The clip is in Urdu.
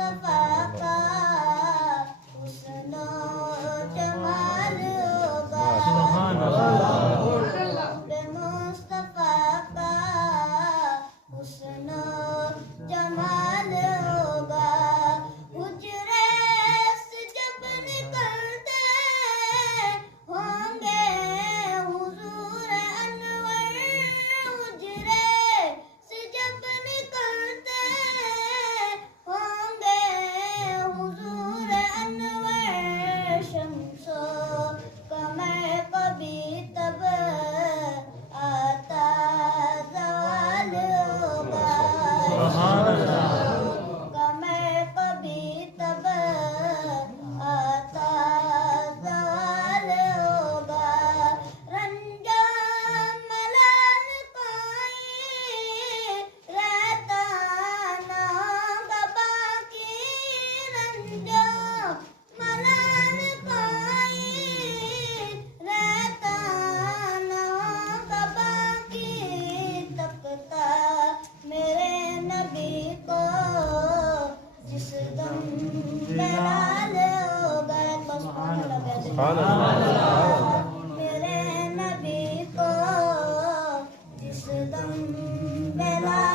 مصطفیٰ کا حسن و جمال ہوگا بے مصطفیٰ کا حسن و جمال ہوگا حجرے سے جب نکلتے ہوں گے حضور انور حجرے سے جب نکلتے ہوں گے حضور انور شمس و قمر کبھی تب آتا زوال ہوگا قمر کبھی تب آتا زوال ہوگا رنجا ملال کوئی رہتا نہ ہوگا باقی رنجا ملال کوئی رہتا نہ ہوگا باقی تکتا میرے نبی کو جس دم بلال ہوگا سبحان اللہ میرے نبی کو جس دم بلال